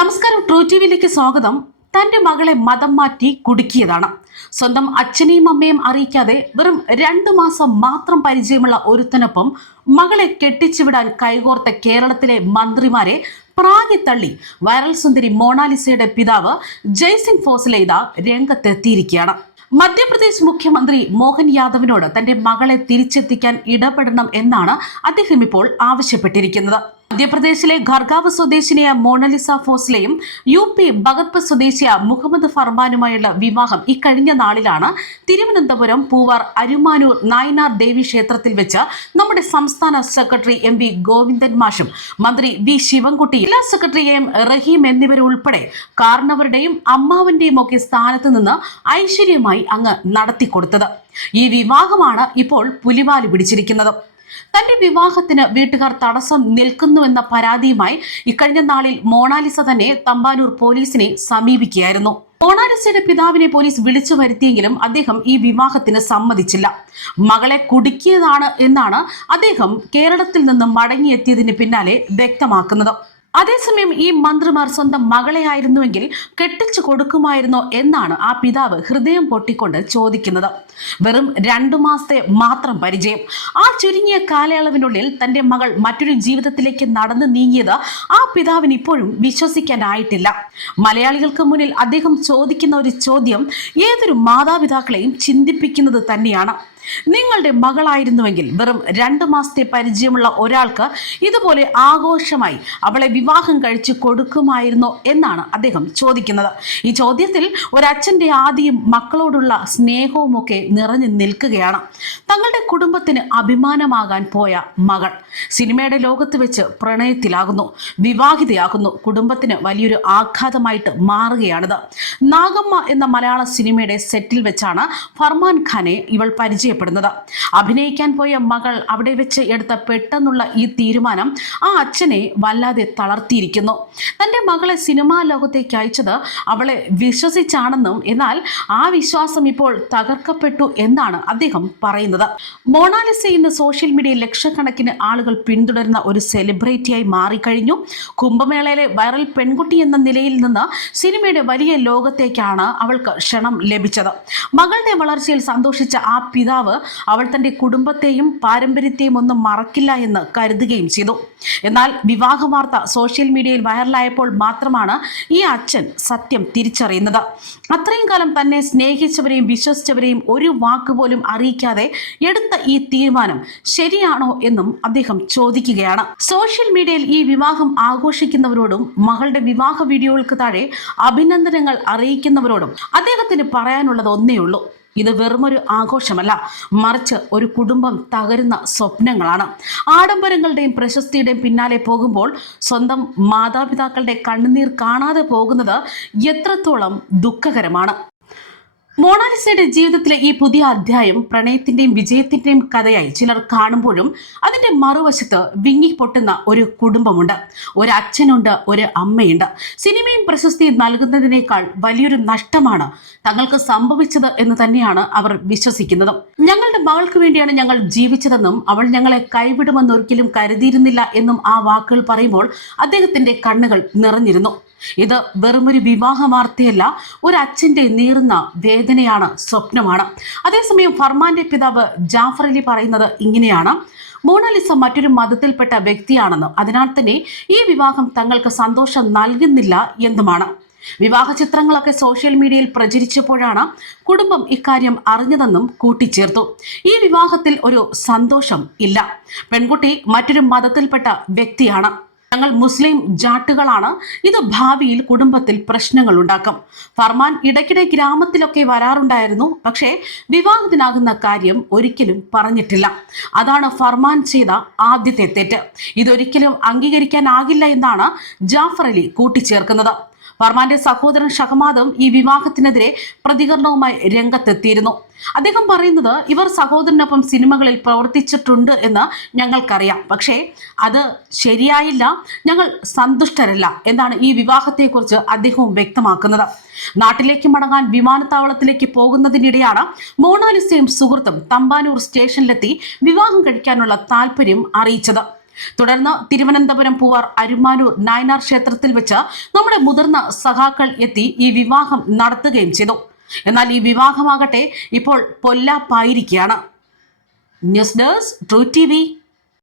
നമസ്കാരം, ട്രൂ ടിവിയിലേക്ക് സ്വാഗതം. തന്റെ മകളെ മതം മാറ്റി കുടുക്കിയതാണ്. സ്വന്തം അച്ഛനെയും അമ്മയും അറിയിക്കാതെ വെറും 2 മാസം മാത്രം പരിചയമുള്ള ഒരുത്തനൊപ്പം മകളെ കെട്ടിച്ചുവിടാൻ കൈകോർത്ത കേരളത്തിലെ മന്ത്രിമാരെ പ്രാഗിത്തള്ളി വൈറൽ സുന്ദരി മൊണാലിസയുടെ പിതാവ് ജയ്സിൻ ഫോസലെ രംഗത്തെത്തിയിരിക്കുകയാണ്. മധ്യപ്രദേശ് മുഖ്യമന്ത്രി മോഹൻ യാദവിനോട് തന്റെ മകളെ തിരിച്ചെത്തിക്കാൻ ഇടപെടണം എന്നാണ് അദ്ദേഹം ഇപ്പോൾ ആവശ്യപ്പെട്ടിരിക്കുന്നത്. മധ്യപ്രദേശിലെ ഖർഗാവ് സ്വദേശിനിയായ മൊണാലിസ ഫോസ്ലെയും UP ഭഗത്പൂർ സ്വദേശിയ മുഹമ്മദ് ഫർമാനുമായുള്ള വിവാഹം ഇക്കഴിഞ്ഞ നാളിലാണ് തിരുവനന്തപുരം പൂവാർ അരുമാനൂർ നായനാർ ദേവി ക്ഷേത്രത്തിൽ വെച്ച് നമ്മുടെ സംസ്ഥാന സെക്രട്ടറി MV ഗോവിന്ദൻ മാഷും മന്ത്രി V ശിവൻകുട്ടി, ജില്ലാ സെക്രട്ടറി M റഹീം എന്നിവരുൾപ്പെടെ കാരണവരുടെയും അമ്മാവന്റെയും ഒക്കെ സ്ഥാനത്ത് നിന്ന് ഐശ്വര്യമായി അങ്ങ് നടത്തിക്കൊടുത്തത്. ഈ വിവാഹമാണ് ഇപ്പോൾ പുലിവാല് പിടിച്ചിരിക്കുന്നത്. തന്റെ വിവാഹത്തിന് വീട്ടുകാർ തടസ്സം നിൽക്കുന്നുവെന്ന പരാതിയുമായി ഇക്കഴിഞ്ഞ നാളിൽ മൊണാലിസ തന്നെ തമ്പാനൂർ പോലീസിനെ സമീപിക്കുകയായിരുന്നു. മൊണാലിസയുടെ പിതാവിനെ പോലീസ് വിളിച്ചു വരുത്തിയെങ്കിലും അദ്ദേഹം ഈ വിവാഹത്തിന് സമ്മതിച്ചില്ല. മകളെ കുടുക്കിയതാണ് എന്നാണ് അദ്ദേഹം കേരളത്തിൽ നിന്ന് മടങ്ങിയെത്തിയതിന് പിന്നാലെ വ്യക്തമാക്കുന്നത്. അതേസമയം ഈ മന്ത്രിമാർ സ്വന്തം മകളെ ആയിരുന്നുവെങ്കിൽ കെട്ടിച്ചു കൊടുക്കുമായിരുന്നോ എന്നാണ് ആ പിതാവ് ഹൃദയം പൊട്ടിക്കൊണ്ട് ചോദിക്കുന്നത്. വെറും 2 മാസത്തെ മാത്രം പരിചയം, ആ ചുരുങ്ങിയ കാലയളവിനുള്ളിൽ തന്റെ മകൾ മറ്റൊരു ജീവിതത്തിലേക്ക് നടന്നു നീങ്ങിയത് ആ പിതാവിന് ഇപ്പോഴും വിശ്വസിക്കാനായിട്ടില്ല. മലയാളികൾക്ക് മുന്നിൽ അദ്ദേഹം ചോദിക്കുന്ന ഒരു ചോദ്യം ഏതൊരു മാതാപിതാക്കളെയും ചിന്തിപ്പിക്കുന്നത് തന്നെയാണ്. നിങ്ങളുടെ മകളായിരുന്നുവെങ്കിൽ വെറും 2 മാസത്തെ പരിചയമുള്ള ഒരാൾക്ക് ഇതുപോലെ ആഘോഷമായി അവളെ വിവാഹം കഴിച്ചു കൊടുക്കുമായിരുന്നോ എന്നാണ് അദ്ദേഹം ചോദിക്കുന്നത്. ഈ ചോദ്യത്തിൽ ഒരച്ഛൻ്റെ ആദിയും മക്കളോടുള്ള സ്നേഹവും ഒക്കെ നിറഞ്ഞു നിൽക്കുകയാണ്. തങ്ങളുടെ കുടുംബത്തിന് അഭിമാനമാകാൻ പോയ മകൾ സിനിമയുടെ ലോകത്ത് വെച്ച് പ്രണയത്തിലാകുന്നു, വിവാഹിതയാകുന്നു. കുടുംബത്തിന് വലിയൊരു ആഘാതമായിട്ട് മാറുകയാണിത്. നാഗമ്മ എന്ന മലയാള സിനിമയുടെ സെറ്റിൽ വെച്ചാണ് ഫർമാൻ ഖാനെ ഇവൾ പരിചയപ്പെടുന്നത്. അഭിനയിക്കാൻ പോയ മകൾ അവിടെ വെച്ച് എടുത്ത പെട്ടെന്നുള്ള ഈ തീരുമാനം ആ അച്ഛനെ വല്ലാതെ തളർത്തിയിരിക്കുന്നു. തന്റെ മകളെ സിനിമാ ലോകത്തേക്ക് അയച്ചത് അവളെ വിശ്വസിച്ചാണെന്നും എന്നാൽ ആ വിശ്വാസം ഇപ്പോൾ തകർക്കപ്പെട്ടു എന്നാണ് അദ്ദേഹം പറയുന്നത്. മൊണാലിസ ഇന്ന് സോഷ്യൽ മീഡിയയിൽ ലക്ഷക്കണക്കിന് ആളുകൾ പിന്തുടരുന്ന ഒരു സെലിബ്രിറ്റിയായി മാറിക്കഴിഞ്ഞു. കുംഭമേളയിലെ വൈറൽ പെൺകുട്ടി എന്ന നിലയിൽ നിന്ന് സിനിമയുടെ വലിയ ലോകത്തേക്കാണ് അവൾക്ക് ക്ഷണം ലഭിച്ചത്. മകളുടെ വളർച്ചയിൽ സന്തോഷിച്ച ആ പിതാവ് അവൾ തന്റെ കുടുംബത്തെയും പാരമ്പര്യത്തെയും ഒന്നും മറക്കില്ല എന്ന് കരുതുകയും ചെയ്തു. എന്നാൽ വിവാഹ വാർത്ത സോഷ്യൽ മീഡിയയിൽ വൈറലായപ്പോൾ മാത്രമാണ് ഈ അച്ഛൻ സത്യം തിരിച്ചറിയുന്നത്. അത്രയും കാലം തന്നെ സ്നേഹിച്ചവരെയും വിശ്വസിച്ചവരെയും ഒരു വാക്കുപോലും അറിയിക്കാതെ എടുത്ത ഈ തീരുമാനം ശരിയാണോ എന്നും അദ്ദേഹം ചോദിക്കുകയാണ്. സോഷ്യൽ മീഡിയയിൽ ഈ വിവാഹം ആഘോഷിക്കുന്നവരോടും മകളുടെ വിവാഹ വീഡിയോകൾക്ക് താഴെ അഭിനന്ദനങ്ങൾ അറിയിക്കുന്നവരോടും അദ്ദേഹത്തിന് പറയാനുള്ളത് ഒന്നേ ഉള്ളൂ: ഇത് വെറുമൊരു ആഘോഷമല്ല, മറിച്ച് ഒരു കുടുംബം തകരുന്ന സ്വപ്നങ്ങളാണ്. ആഡംബരങ്ങളുടെയും പ്രശസ്തിയുടെയും പിന്നാലെ പോകുമ്പോൾ സ്വന്തം മാതാപിതാക്കളുടെ കണ്ണുനീർ കാണാതെ പോകുന്നത് എത്രത്തോളം ദുഃഖകരമാണ്. മൊണാലിസയുടെ ജീവിതത്തിലെ ഈ പുതിയ അധ്യായം പ്രണയത്തിന്റെയും വിജയത്തിന്റെയും കഥയായി ചിലർ കാണുമ്പോഴും അതിന്റെ മറുവശത്ത് വിങ്ങിപ്പൊട്ടുന്ന ഒരു കുടുംബമുണ്ട്, ഒരു അച്ഛനുണ്ട്, ഒരു അമ്മയുണ്ട്. സിനിമയും പ്രശസ്തിയും നൽകുന്നതിനേക്കാൾ വലിയൊരു നഷ്ടമാണ് തങ്ങൾക്ക് സംഭവിച്ചത് എന്ന് തന്നെയാണ് അവർ വിശ്വസിക്കുന്നത്. ഞങ്ങളുടെ മകൾക്ക് വേണ്ടിയാണ് ഞങ്ങൾ ജീവിച്ചതെന്നും അവൾ ഞങ്ങളെ കൈവിടുമെന്ന് ഒരിക്കലും കരുതിയിരുന്നില്ല എന്നും ആ വാക്കുകൾ പറയുമ്പോൾ അദ്ദേഹത്തിന്റെ കണ്ണുകൾ നിറഞ്ഞിരുന്നു. ഇത് വെറുമൊരു വിവാഹ വാർത്തയല്ല, ഒരു അച്ഛൻ്റെ നീറുന്ന വേദനയാണ്, സ്വപ്നമാണ്. അതേസമയം ഫർമാന്റെ പിതാവ് ജാഫർ അലി പറയുന്നത് ഇങ്ങനെയാണ്: മൊണാലിസ മറ്റൊരു മതത്തിൽപ്പെട്ട വ്യക്തിയാണെന്നും അതിനാൽ തന്നെ ഈ വിവാഹം തങ്ങൾക്ക് സന്തോഷം നൽകുന്നില്ല എന്നുമാണ്. വിവാഹ ചിത്രങ്ങളൊക്കെ സോഷ്യൽ മീഡിയയിൽ പ്രചരിച്ചപ്പോഴാണ് കുടുംബം ഇക്കാര്യം അറിഞ്ഞതെന്നും കൂട്ടിച്ചേർത്തു. ഈ വിവാഹത്തിൽ ഒരു സന്തോഷം ഇല്ല. പെൺകുട്ടി മറ്റൊരു മതത്തിൽപ്പെട്ട വ്യക്തിയാണ്. ഞങ്ങൾ മുസ്ലിം ജാട്ടുകളാണ്. ഇത് ഭാവിയിൽ കുടുംബത്തിൽ പ്രശ്നങ്ങൾ ഉണ്ടാക്കും. ഫർമാൻ ഇടയ്ക്കിടെ ഗ്രാമത്തിലൊക്കെ വരാറുണ്ടായിരുന്നു, പക്ഷേ വിവാഹത്തിനാകുന്ന കാര്യം ഒരിക്കലും പറഞ്ഞിട്ടില്ല. അതാണ് ഫർമാൻ ചെയ്ത ആദ്യത്തെ തെറ്റ്. ഇതൊരിക്കലും അംഗീകരിക്കാനാകില്ല എന്നാണ് ജാഫർ അലി കൂട്ടിച്ചേർക്കുന്നത്. ഫർമാന്റെ സഹോദരൻ ഷഹമാദും ഈ വിവാഹത്തിനെതിരെ പ്രതികരണവുമായി രംഗത്തെത്തിയിരുന്നു. അദ്ദേഹം പറയുന്നത്: ഇവർ സഹോദരനൊപ്പം സിനിമകളിൽ പ്രവർത്തിച്ചിട്ടുണ്ട് എന്ന് ഞങ്ങൾക്കറിയാം, പക്ഷേ അത് ശരിയായില്ല, ഞങ്ങൾ സന്തുഷ്ടരല്ല എന്നാണ് ഈ വിവാഹത്തെക്കുറിച്ച് അദ്ദേഹവും വ്യക്തമാക്കുന്നത്. നാട്ടിലേക്ക് മടങ്ങാൻ വിമാനത്താവളത്തിലേക്ക് പോകുന്നതിനിടെയാണ് മൊണാലിസയും സുഹൃത്തും തമ്പാനൂർ സ്റ്റേഷനിലെത്തി വിവാഹം കഴിക്കാനുള്ള താല്പര്യം അറിയിച്ചത്. തുടർന്ന് തിരുവനന്തപുരം പൂവാർ അരുമാനൂർ നായനാർ ക്ഷേത്രത്തിൽ വെച്ച് നമ്മുടെ മുതിർന്ന സഖാക്കൾ എത്തി ഈ വിവാഹം നടത്തുകയും ചെയ്തു. എന്നാൽ ഈ വിവാഹമാകട്ടെ ഇപ്പോൾ പൊല്ലാപ്പായിരിക്കുകയാണ്. News desk true TV.